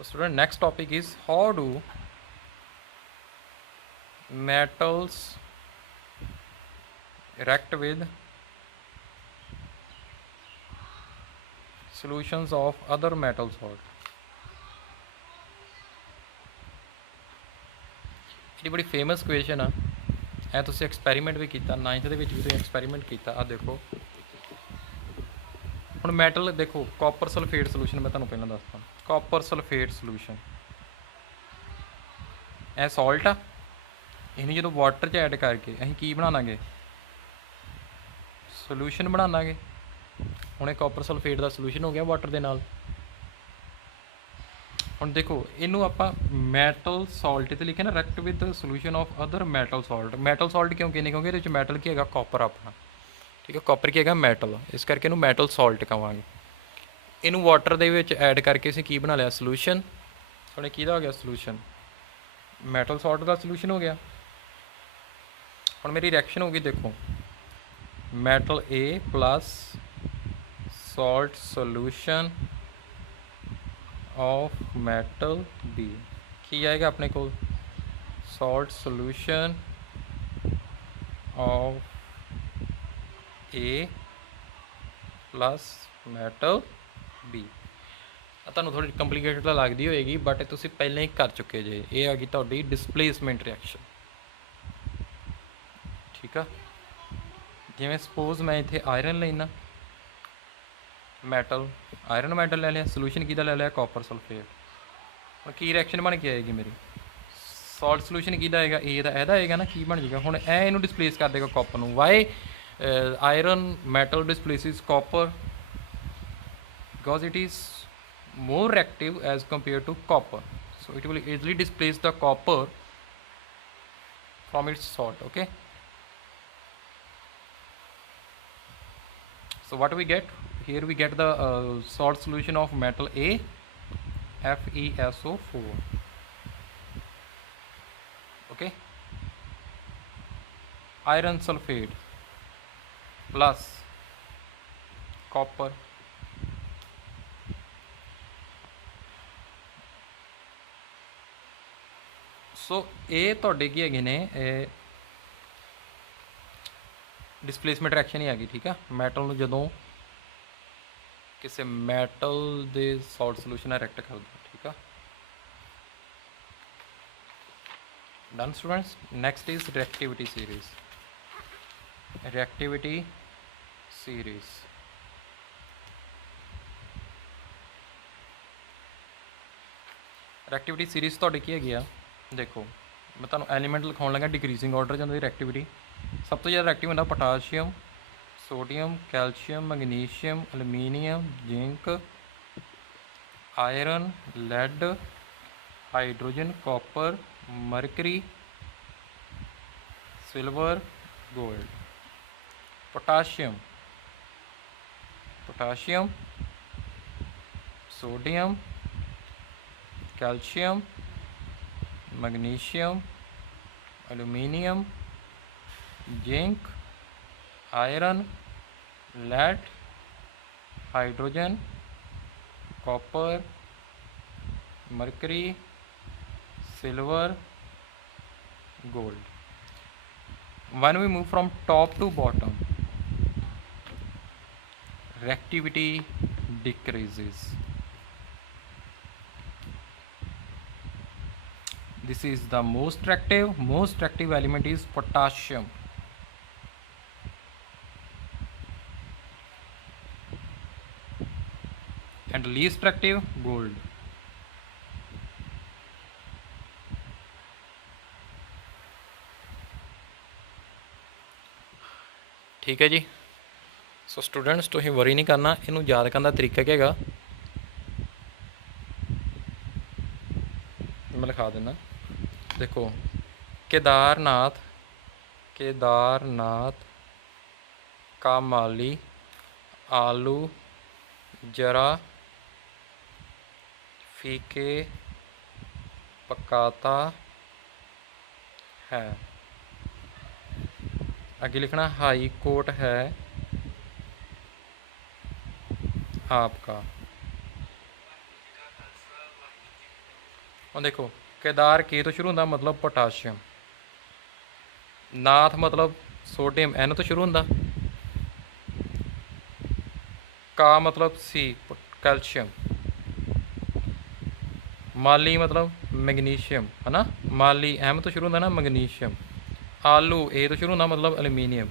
So student, next topic is how do metals react with solutions of other metal salt. ये बड़ी famous question है तुसी experiment भी किया 9th ਦੇ ਵਿੱਚ ਵੀ ਤੁਸੀਂ एक्सपैरीमेंट किया आ देखो ਹੁਣ ਮੈਟਲ ਦੇਖੋ ਕਾਪਰ ਸਲਫੇਟ ਸੋਲੂਸ਼ਨ ਮੈਂ ਤੁਹਾਨੂੰ ਪਹਿਲਾਂ ਦੱਸਦਾ ਕਾਪਰ ਸਲਫੇਟ ਸੋਲੂਸ਼ਨ ਇਹ ਸਾਲਟ ਆ ਇਹਨੂੰ ਜਦੋਂ ਵਾਟਰ 'ਚ ਐਡ ਕਰਕੇ ਅਸੀਂ ਕੀ ਬਣਾ ਲਾਂਗੇ ਸੋਲੂਸ਼ਨ ਬਣਾ ਲਾਂਗੇ ਹੁਣ ਇਹ ਕਾਪਰ ਸਲਫੇਟ ਦਾ ਸੋਲੂਸ਼ਨ ਹੋ ਗਿਆ ਵਾਟਰ ਦੇ ਨਾਲ ਹੁਣ ਦੇਖੋ ਇਹਨੂੰ ਆਪਾਂ ਮੈਟਲ ਸਾਲਟ ਤੇ ਲਿਖਿਆ ਨਾ react with solution of other metal salt ਕਿਉਂ ਕਹਿੰਦੇ ਕਿਉਂਕਿ ਇਹਦੇ ਵਿੱਚ ਮੈਟਲ ਕੀ ਹੈਗਾ ਕਾਪਰ ਆਪਣਾ ठीक है कॉपर की है मैटल इस करके इनू मैटल सॉल्ट कहांगे इनू वाटर दे विच ऐड करके असीं की बना लिया सलूशन अपने किहदा हो गया सलूशन मैटल सॉल्ट का सलूशन हो गया हुण मेरी रिएक्शन होगी देखो metal A plus salt solution of metal B की आएगा अपने को salt solution of A plus metal B तुहानूं थोड़ी कंप्लीकेटेड तो लगती होएगी बट तुसीं पहले ही कर चुके जे ये आ गई तुहाडी डिसप्लेसमेंट रिएक्शन ठीक है जिवें सपोज मैं इत्थे आयरन लेना मैटल आयरन मैटल ले लिया सलूशन किहदा ले लिया कॉपर सल्फेट हुण की रिएक्शन बन के आएगी मेरी सॉल्ट सलूशन किहदा आएगा ए दा इहदा आएगा ना की बन जाएगा हुण ए इहनूं डिसप्लेस कर देगा कॉपर नूं Y iron metal displaces copper because it is more reactive as compared to copper, so it will easily displace the copper from its salt. Okay, so what we get here, we get the salt solution of metal A, FeSO4. Okay, iron sulfate plus copper so ये तुहाडे की हैगे ने displacement reaction ही हैगी ठीक है metal नूं जदों किसी मैटल दे सॉल्ट सलूशन रिएक्ट कर दो ठीक है done students next is reactivity series reactivity series reactivity series तुहाडी की हैगी आ देखो मैं तुहानूं एलीमेंट लिखाउण लगा डिक्रीजिंग ऑर्डर च उहदी रिएक्टिविटी सब तो ज़्यादा रिएक्टिव हुंदा potassium sodium calcium magnesium aluminium zinc iron lead hydrogen copper mercury silver gold potassium sodium calcium magnesium aluminium zinc iron lead hydrogen copper mercury silver gold when we move from top to bottom reactivity decreases. This is the most reactive element is potassium. And least reactive gold. ठीक है जी so students तुसीं worry नहीं करना इनू याद करने का तरीका क्या है मैं लिखा देना देखो केदारनाथ का माली आलू जरा फीके पकाता है आगे लिखना हाई कोर्ट है आपका ਹੁਣ देखो केदार के तो शुरू होंदा मतलब पोटाशियम, नाथ मतलब सोडियम एन तो शुरू होंदा, का मतलब सी कैल्शियम, माली मतलब मैग्नीशियम है ना, माली एम तो शुरू होंदा ना मैग्नीशियम, आलू ए तो शुरू होंदा मतलब एल्यूमीनियम,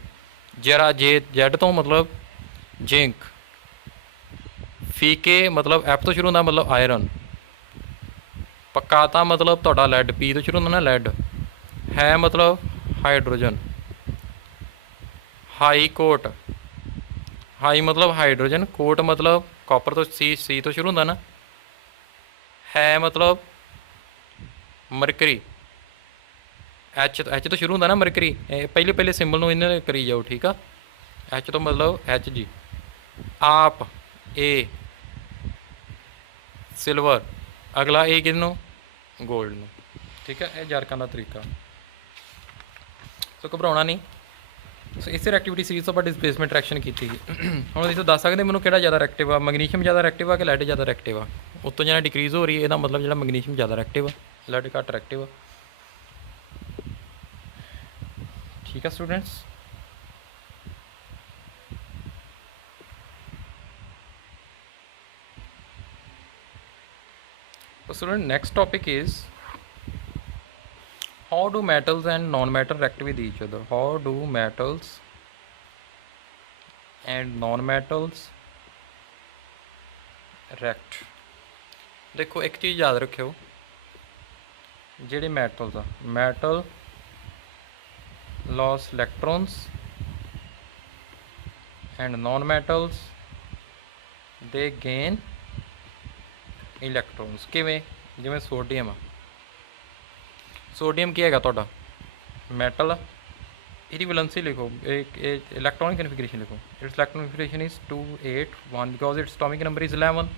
जरा जे जेड तो मतलब जिंक, फीके मतलब एफ तो शुरू होंदा मतलब आयरन, पकाता मतलब ਤੁਹਾਡਾ लैड पी तो शुरू होंदा ना लैड, है मतलब हाइड्रोजन, हाई कोट हाई मतलब हाइड्रोजन, कोट मतलब कॉपर तो सी तो शुरू होंदा ना, है मतलब मरकरी, एच तो शुरू होंदा ना मरकरी, पहले पहले सिंबल में इन्हें करी जाओ ठीक है, एच तो मतलब एच जी, आप ए सिल्वर, अगला ए किनों गोल्ड में, ठीक है, यह जारकां का तरीका। सो घबराना नहीं। सो इस एक्टिविटी सीरीज तो डिस्प्लेसमेंट रिएक्शन की थी। हम इस दस सकते मैंने कि ज़्यादा रिएक्टिव आ, मैग्नीशियम ज़्यादा रिएक्टिव आ कि लैड ज़्यादा रिएक्टिव आ, उत्तों जो डिक्रीज़ हो रही है, यदा मतलब जो मैग्नीशियम ज़्यादा रिएक्टिव आ, लैड घट रिएक्टिव आ। ठीक है students, so student next topic is how do metals and non-metal react with each other, how do metals and non-metals react। देखो एक चीज़ याद रखियो, जेडे मैटल्स आ, metal loss electrons and non-metals they gain electrons, किवें जिवें सोडियम आ, sodium की है तुहाडा मैटल, इसकी वैलेंसी लिखो, एक इलैक्ट्रॉनिक कन्फिगरेशन लिखो, it's electronic configuration is 281 because its atomic number is 11।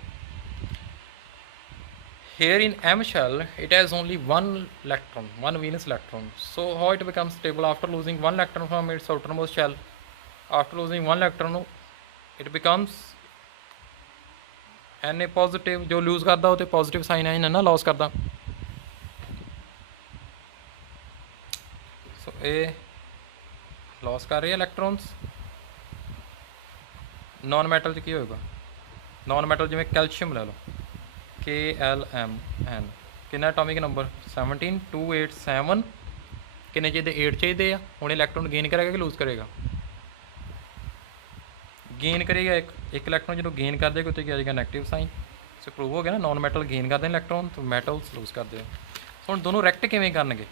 Here in M shell it has only one electron, one valence electron, so how it becomes stable after losing one electron from its outermost shell, after losing one electron it becomes Na positive, जो loose करता वो तो positive sign है ना loss करता, सो ए loss कर रही है इलैक्ट्रॉन्स। नॉन मैटल की होगा, नॉन मैटल जिमें कैल्शियम ले लो, KLMN कितना एटॉमिक नंबर 17 287, किन्ने चाहिए 8 चाहिए, हूँ इलैक्ट्रॉन गेन करेगा कि लूज करेगा, गेन करेगा, एक इलैक्ट्रॉन जो गेन कर देगा तो क्या जाएगा नेगेटिव साइन, सो प्रूव हो गया ना, नॉन मैटल गेन करते हैं इलैक्ट्रॉन तो मैटल्स लूज करते हैं। सो हम दोनों रैक्ट किवें करनगे,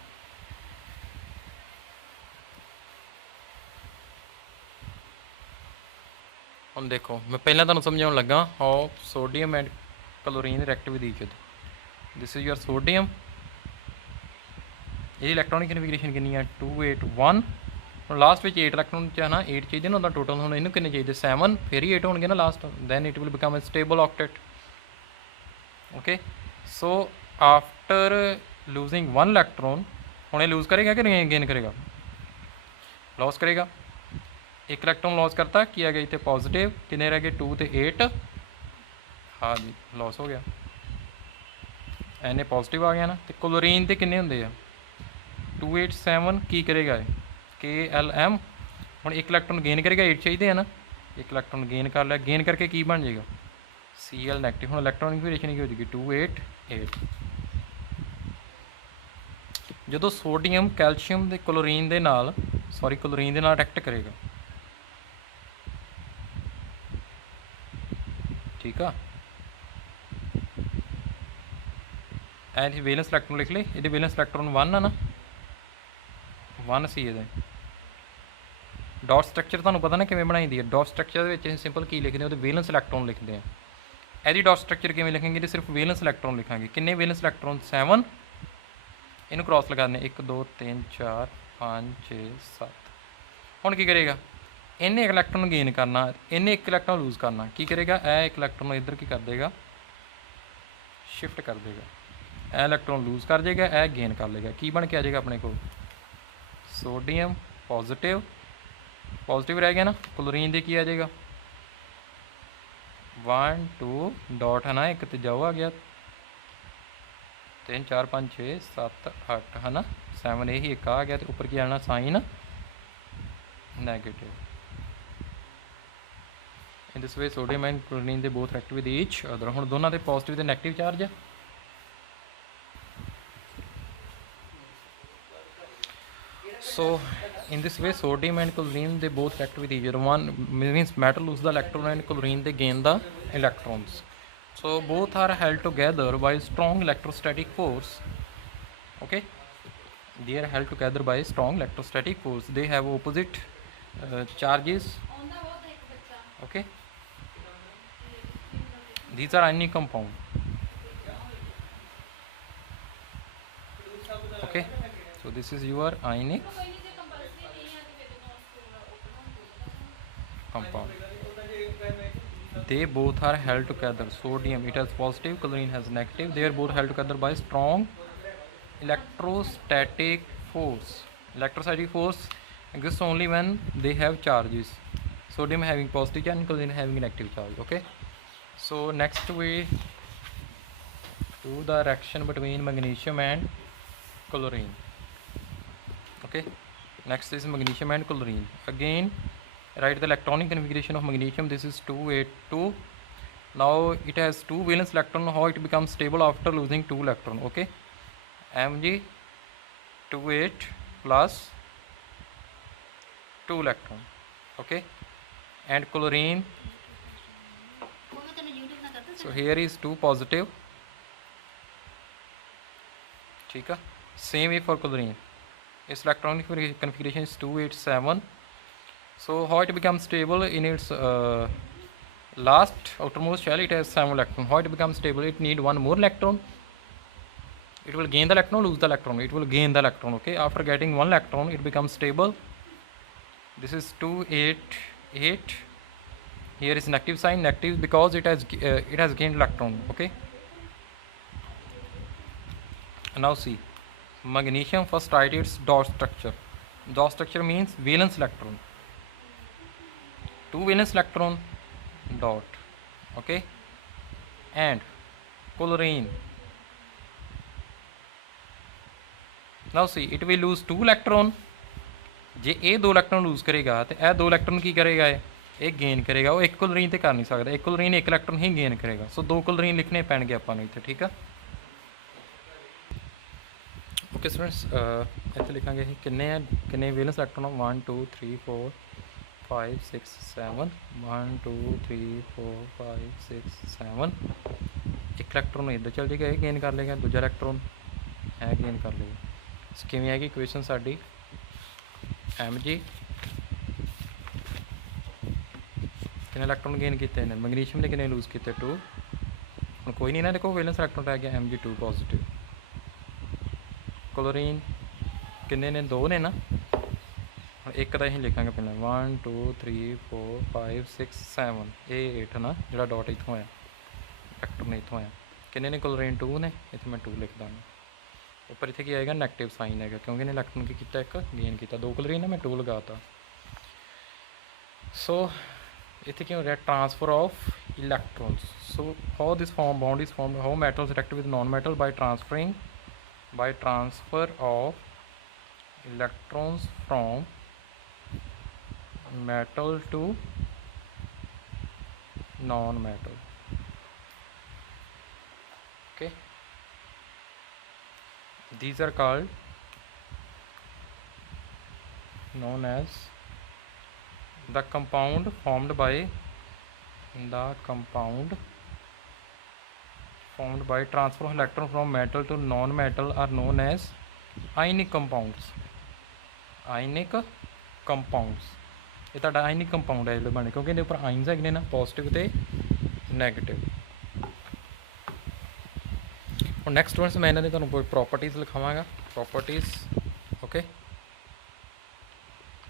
हम देखो मैं पहले तुहानूं समझाउण लगा how sodium and chlorine react with each other, this is your sodium, ये इलैक्ट्रॉनिक कन्फिगरेशन कितनी है 281, लास्ट में 8 इलैक्ट्रॉन है ना 8 चाहिए ना टोटल, हम इन्होंने कितने चाहिए 7, फिर ही 8 होंगे ना last, then it will become a stable octet. Okay so after losing one electron, हूँ लूज करेगा कि गेन करेगा, लॉस करेगा, एक इलैक्ट्रॉन लॉस करता, किया गया इतने पॉजिटिव, कितने रह गए 2 तो 8, हाँ जी लॉस हो गया, Na पॉजिटिव आ गया ना, तो क्लोरीन के किन्ने होंगे 287, की करेगा KLM, हम एक इलैक्ट्रॉन गेन करेगा 8 चाहिए है ना, एक इलैक्ट्रॉन गेन कर लिया, गेन करके की बन जाएगा Cl नैगेटिव, हम इलैक्ट्रॉन कन्फिगरेशन की हो जाएगी 288। जो सोडियम कैल्शियम के क्लोरीन के नाल, सॉरी क्लोरीन के नाल रिएक्ट करेगा, ठीक है, एंड वैलेंस इलैक्ट्रॉन लिख ले, ये वैलेंस इलैक्ट्रॉन 1 है ना, 1 सी ये डॉट स्ट्रक्चर तुहानूं पता ना किवें बनाई दी है, डॉट स्ट्रक्चर के सिंपल की लिखते हैं, वैलेंस इलैक्ट्रॉन लिखते हैं, यदि डॉट स्ट्रक्चर किवें लिखेंगे तो सिर्फ वैलेंस इलैक्ट्रॉन लिखांगे, किन्ने वैलेंस इलैक्ट्रॉन 7, इनू क्रॉस लगा दें 1 2 3 4 5 6 7, हुण की करेगा, इन्हें एक इलैक्ट्रॉन गेन करना, इन्हें एक इलैक्ट्रॉन लूज करना, की करेगा एक इलैक्ट्रॉन इधर की कर देगा शिफ्ट कर देगा, ए इलैक्ट्रॉन लूज कर देगा, ए गेन कर लेगा, की बन के आ जाएगा अपने को सोडियम पॉजिटिव, पॉजिटिव रह गया ना, क्लोरीन दे की आ जाएगा 1 2 डॉट है ना, एक तो जाओ आ गया 3 4 5 6 7 8 है ना, 7 यही एक आ गया, तो ऊपर की आना sign negative. In this way sodium and chlorine they both react with each other. हुण दोनों दे पॉजिटिव ते नैगेटिव चार्ज है। So in this way sodium and chlorine they both react with each other. One means metal lose the electron and chlorine they gain the electrons. So both are held together by strong electrostatic force. Okay, they are held together by strong electrostatic force. They have opposite charges. Okay, these are ionic compound. Okay, so this is your ionic compound. They both are held together. Sodium it has positive, chlorine has negative. They are both held together by strong electrostatic force. Electrostatic force exists only when they have charges. Sodium having positive charge and chlorine having negative charge. Okay, so next we do the reaction between magnesium and chlorine. Okay, next is magnesium and chlorine. Again write the electronic configuration of magnesium. This is 282. Now it has 2 valence electron. How it becomes stable after losing 2 electron? Okay, Mg28 plus 2 electron. Okay, and chlorine, so here is 2 positive. ठीक है, same way for chlorine. Its electronic configuration is 287. So how it becomes stable? In its last outermost shell it has 7 electron. How it becomes stable? It need 1 more electron. It will gain the electron, lose the electron. It will gain the electron. Okay, after getting 1 electron it becomes stable. This is 288. Here is negative sign, negative because it has gained electron. Okay, now see magnesium. First write its dot structure. Dot structure means valence electron. 2 valence electron dot. Okay, and chlorine. Now see it will lose 2 electron. जे ये 2 electron lose करेगा तो यह 2 electron की करेगा, ये gain करेगा। वो एक क्लोरीन तो कर नहीं सकता, एक क्लोरीन 1 इलेक्ट्रॉन ही गेन करेगा। सो 2 क्लोरीन लिखने पैणगे आपां इत्थे। ठीक है, ओके स्टूडेंट्स, इत्थे लिखांगे किन्ने वैलेंस इलेक्ट्रॉन 1 2 3 4 5 6 7 1 2 3 4 5 6 7। एक इलेक्ट्रॉन इधर चल जाएगा, ये गेन कर लेगा, दूजा इलेक्ट्रॉन है गेन कर लेगा। किवें है कि इक्वेशन साडी Mg कितने इलेक्ट्रॉन गेन किए हैं, मैग्नीशियम ने कितने लूज किए 2। हम कोई नहीं ना, देखो वैलेंस इलेक्ट्रॉन रह गया Mg2 पॉजिटिव। क्लोरीन कितने ने 2 ने ना, एक का ही लिखांगे पहले 1 2 3 4 5 6 7 ये 8 ना, जो डॉट इतों है इलेक्ट्रॉन इतों है। कितने ने क्लोरीन 2 ने, इतने मैं 2 लिख दाँगा। ऊपर इतने की आएगा नैगेटिव साइन है क्योंकि इन्हें इलेक्ट्रॉन की किया एक गेन किया। 2 क्लोरीन है, मैं 2 लगाता। सो इतने क्यों हो रहा transfer of electrons. So how this form bond is form, how metals react with non metal by transfer of electrons from metal to non metal. Okay, these are called known as the compound formed by transfer of electron from metal to non-metal are known as ionic compounds। ionic compounds ये ਤੁਹਾਡਾ ionic compound है जो बने क्योंकि इहदे उपर ions है ना, पॉजिटिव ते नैगेटिव। और नैक्सट स्टूडेंट्स मैं इन्होंने तुहानूं प्रॉपर्टीज़ लिखावांगा। प्रॉपर्टीज़ ओके,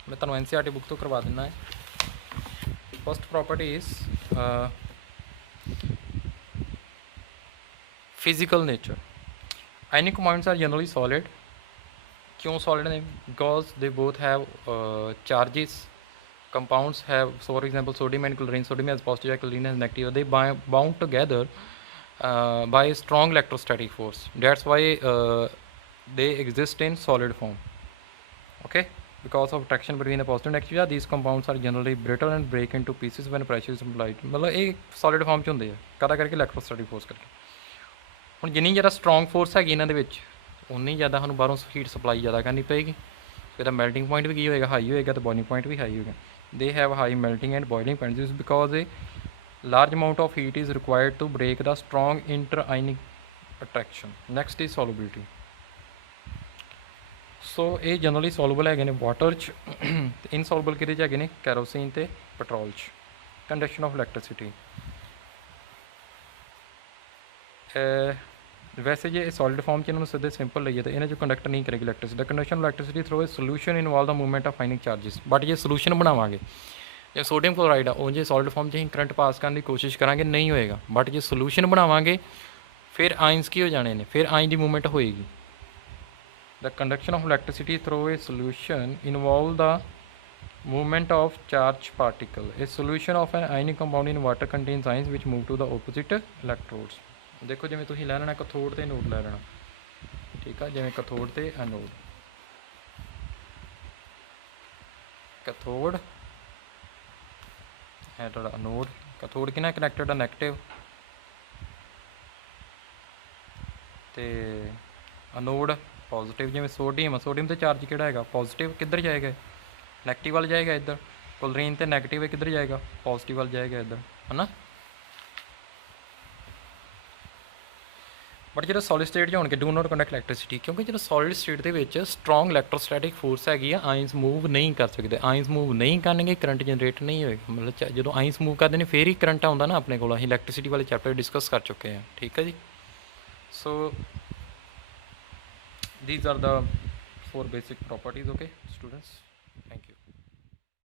मैं तुहानूं NCERT बुक तो करवा देना है। First property is physical nature. Ionic compounds are generally solid. क्यों सॉलिड ने? Because they both have charges. compounds have, so for example sodium and chlorine, sodium has positive, chlorine has negative, they bound together by strong electrostatic force. That's why they exist in solid form. Okay, because of attraction between the positive and negative charge, these compounds are generally brittle and break into pieces when pressure is applied. मतलब ਇਹ solid form 'ਚ ਹੁੰਦੇ ਆ ਕਾਹਦਾ ਕਰਕੇ electrostatic force ਕਰਕੇ। ਹੁਣ ਜਿੰਨੀ ਜ਼ਿਆਦਾ ਸਟਰੋਂਗ ਫੋਰਸ ਹੈਗੀ ਇਹਨਾਂ ਦੇ ਵਿੱਚ ਉਨੀ ਜ਼ਿਆਦਾ ਸਾਨੂੰ ਬਾਹਰੋਂ ਹੀਟ ਸਪਲਾਈ ਜ਼ਿਆਦਾ ਕਰਨੀ ਪਏਗੀ। ਇਹਦਾ ਮੈਲਟਿੰਗ ਪੁਆਇੰਟ ਵੀ ਕੀ ਹੋਏਗਾ, ਹਾਈ ਹੋਏਗਾ, ਤੇ ਬੋਇਲਿੰਗ ਪੁਆਇੰਟ ਵੀ ਹਾਈ ਹੋਏਗਾ। They have high melting and boiling point this because A large amount of heat is required to break the strong inter-ionic attraction. Next is solubility. ਸੋ ਇਹ generally soluble ਹੈਗੇ ਨੇ water 'ਚ, ਇਨਸੋਲੂਬਲ ਕਿਹਦੇ 'ਚ ਹੈਗੇ ਨੇ, kerosene ਤੇ ਪੈਟਰੋਲ 'ਚ। ਕੰਡਕਸ਼ਨ ਆਫ ਇਲੈਕਟ੍ਰੀਸਿਟੀ, ਵੈਸੇ ਜੇ ਇਹ ਸੋਲਿਡ ਫਾਰਮ 'ਚ ਇਹਨਾਂ ਨੂੰ ਸਿੱਧੇ ਸਿੰਪਲ ਲਈਏ ਤਾਂ ਇਹਨਾਂ 'ਚ ਕੰਡਕਟ ਨਹੀਂ ਕਰੇਗੀ electricity. Conduction of electricity through A solution involve the movement of ionic charges. But ਜੇ ਸੋਲੂਸ਼ਨ ਬਣਾਵਾਂਗੇ, ਜੇ ਸੋਡੀਅਮ ਕਲੋਰਾਈਡ ਆ, ਉਹ ਜੇ ਸੋਲਿਡ ਫਾਰਮ 'ਚ ਅਸੀਂ ਕਰੰਟ ਪਾਸ ਕਰਨ ਦੀ ਕੋਸ਼ਿਸ਼ ਕਰਾਂਗੇ ਨਹੀਂ ਹੋਏਗਾ। ਬਟ ਜੇ ਸੋਲੂਸ਼ਨ ਬਣਾਵਾਂਗੇ ਫਿਰ ਆਇਨਸ ਕੀ ਹੋ ਜਾਣੇ ਨੇ, ਫਿਰ ਆਇਨ ਦੀ ਮੂਵਮੈਂਟ ਹੋਏਗੀ। The conduction of electricity through a solution involve the movement of charged particle. A solution of an ionic compound in water contains ions which move to the opposite electrodes. देखो जिवें तुसीं लै लेना cathode ते anode लै लेना, ठीक है। जिवें कैथोड ते एनोड, कैथोड है तुहाडा एनोड। कैथोड किहनां कनैक्टेड आ, नैगेटिव, ते एनोड पॉजिटिव। जिवें सोडियम, सोडियम तो चार्ज किहड़ा हैगा, पॉजिटिव, किधर जाएगा, नैगेटिव वाल जाएगा इधर। क्लोरीन तो नैगेटिव है, किधर जाएगा, पॉजिटिव वाल जाएगा इधर, है ना। बट जो सॉलिड स्टेट होने डू नॉट कंडक्ट इलैक्ट्रिसिटी, क्योंकि जो सॉलिड स्टेट के स्ट्रॉन्ग इलैक्ट्रोस्टैटिक फोर्स हैगी आ, आइंस मूव नहीं कर सकते। आइंस मूव नहीं करनगे, करंट जनरेट नहीं होएगा। मतलब जो आइंस मूव करते हैं फिर ही करंट आता ना अपने को। इलैक्ट्रिसिटी वाले चैप्टर डिस्कस कर चुके हैं, ठीक है जी। सो these are the 4 basic properties, okay students।